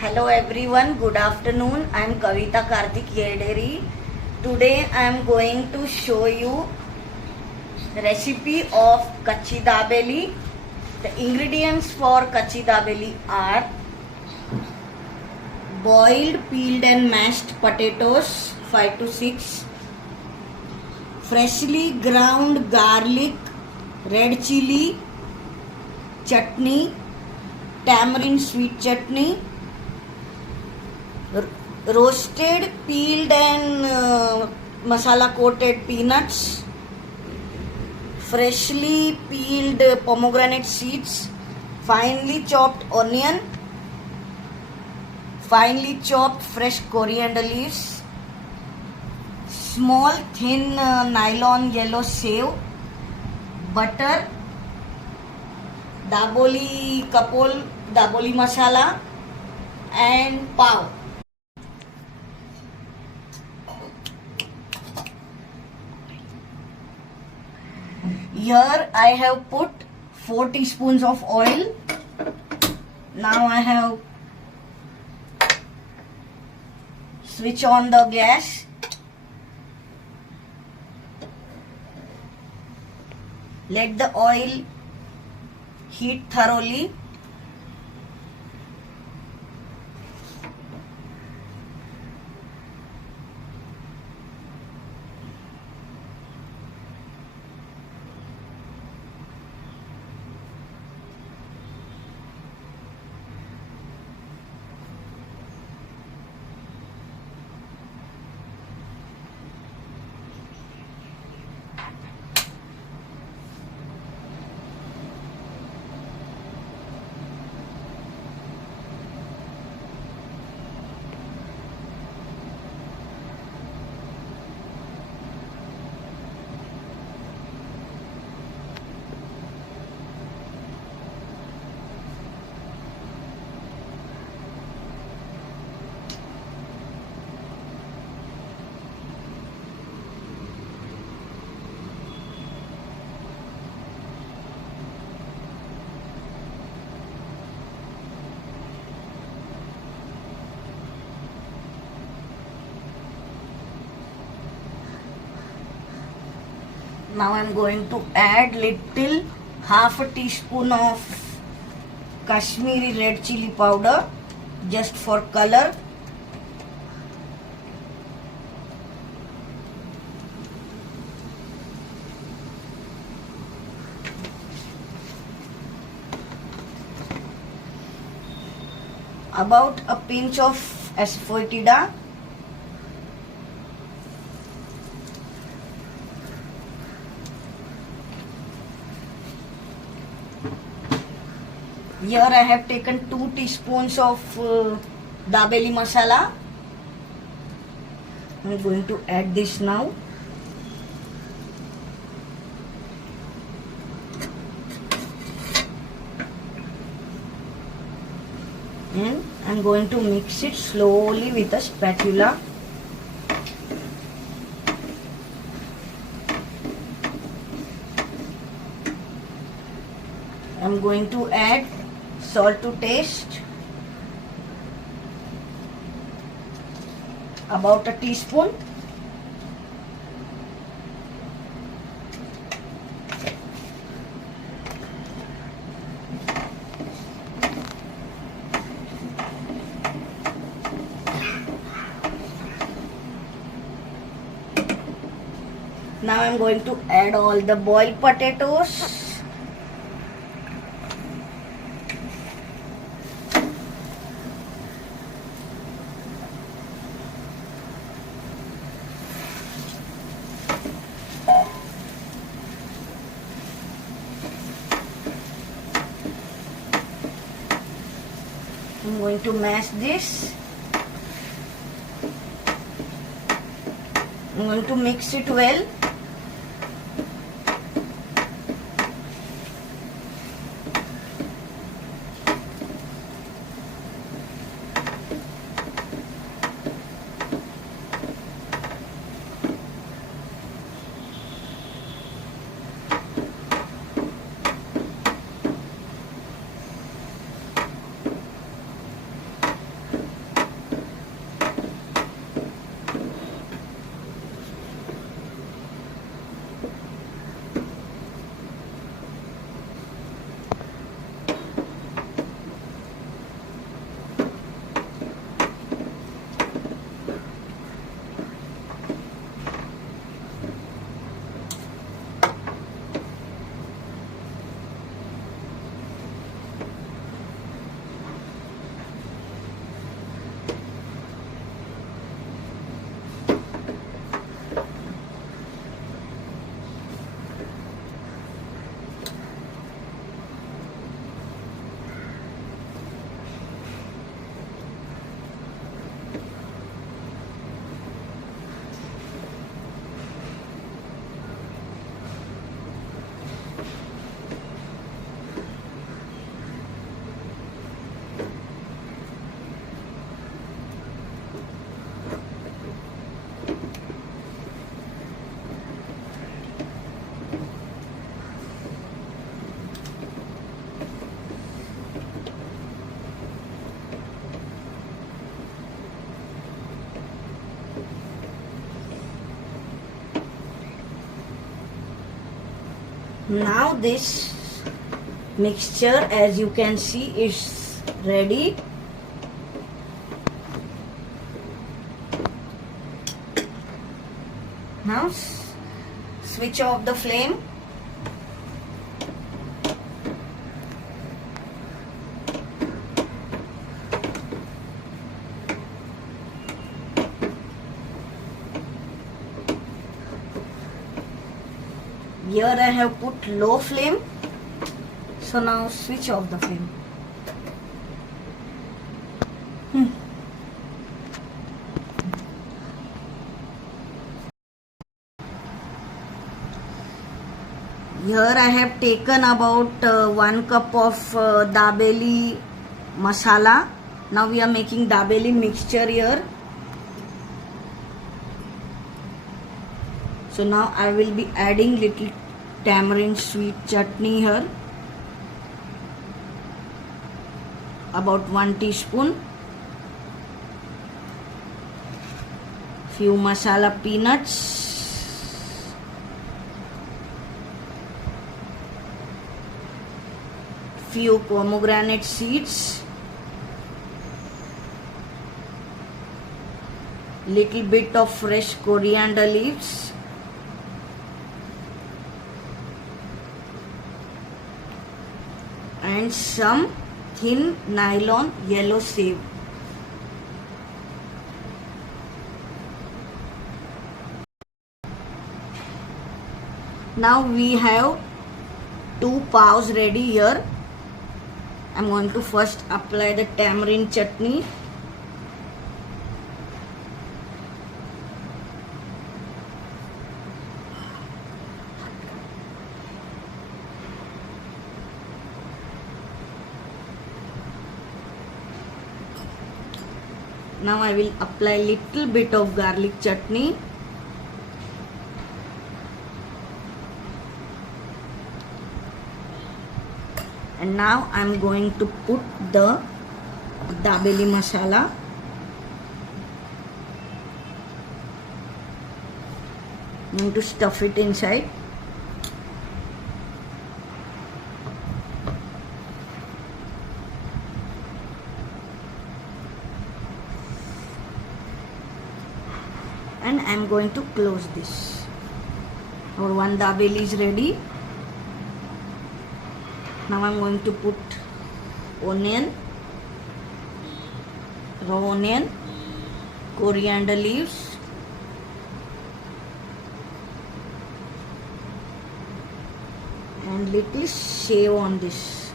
Hello everyone, good afternoon. I am Kavita Karthik Yederi. Today I am going to show you recipe of Kutchi Dabeli. The ingredients for Kutchi Dabeli are boiled, peeled and mashed potatoes 5 to 6, freshly ground garlic, red chilli chutney, tamarind sweet chutney, roasted, peeled and masala coated peanuts, freshly peeled pomegranate seeds, finely chopped onion, finely chopped fresh coriander leaves, small thin nylon yellow Shev, butter, Kapol, Daboli Masala and pav. Here I have put 4 teaspoons of oil. Now I have switch on the gas. Let the oil heat thoroughly. Now I am going to add little half a teaspoon of Kashmiri Red Chilli Powder just for color. About a pinch of asafoetida. Here I have taken 2 teaspoons of Dabeli masala. I am going to add this now. And I am going to mix it slowly with a spatula. I am going to add salt to taste, about a teaspoon. Now I am going to add all the boiled potatoes. I'm going to mash this. I'm going to mix it well. Now this mixture, as you can see, is ready. Now switch off the flame. Here I have put low flame. So now switch off the flame. Here I have taken about 1 cup of Dabeli masala. Now we are making Dabeli mixture here. So now I will be adding little tamarind sweet chutney here. About 1 teaspoon. Few masala peanuts. Few pomegranate seeds, little bit of fresh coriander leaves, and some thin nylon yellow Shev. Now we have 2 paws ready here. I'm going to first apply the tamarind chutney. Now I will apply little bit of garlic chutney. And now I am going to put the Dabeli masala. I'm going to stuff it inside. And I am going to close this. Our 1 Dabeli is ready. Now I am going to put onion, raw onion, coriander leaves, and little Shev on this.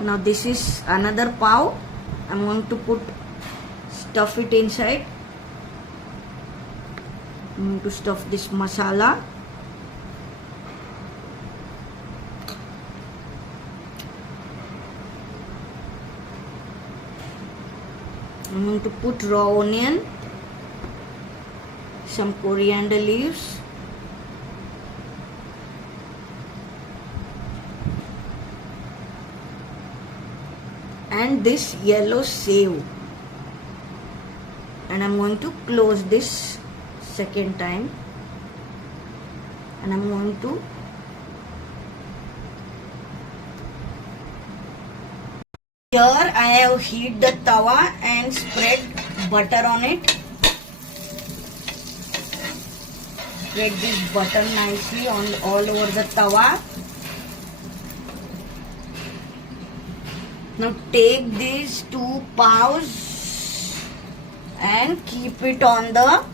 Now this is another pav. I am going to stuff it inside. I'm going to stuff this masala. I'm going to put raw onion, some coriander leaves, and this yellow Shev. And I'm going to close this second time, and I'm going to here I have heat the tawa and spread butter on it. Spread this butter nicely on all over the tawa. Now take these 2 paws and keep it on the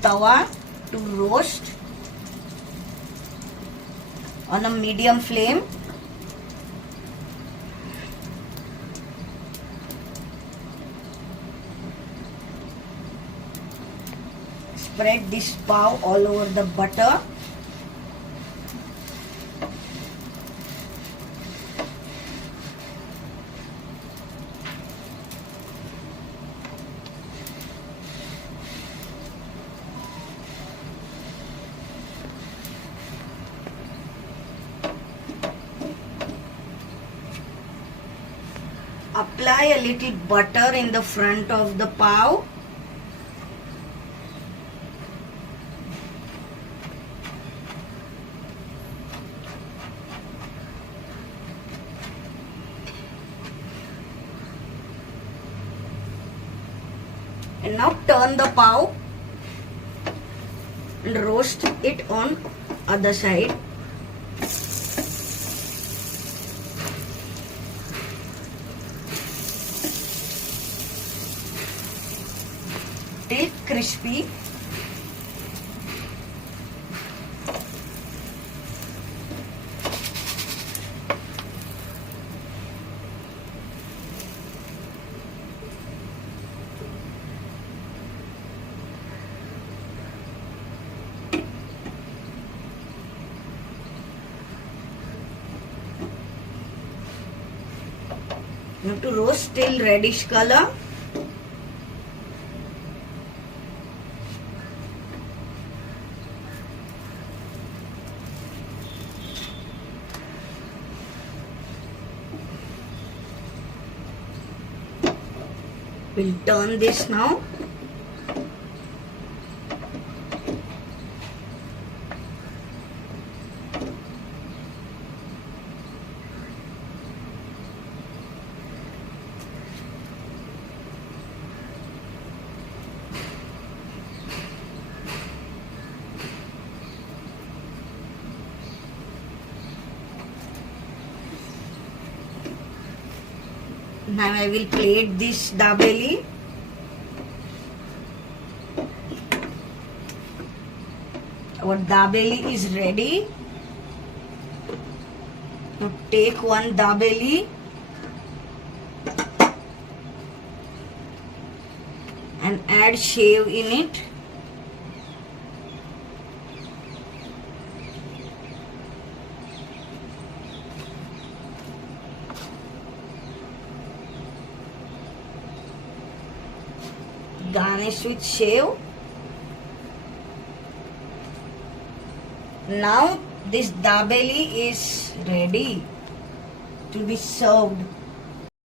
tawa to roast on a medium flame. Spread this pav all over the butter. Apply a little butter in the front of the pav Now turn the pav and roast it on other side. Till crispy. You have to roast till reddish color. We'll turn this now. Now I will plate this dabeli. Our dabeli is ready. Now take one dabeli and add shev in it. Garnish with shev. Now this dabeli is ready to be served.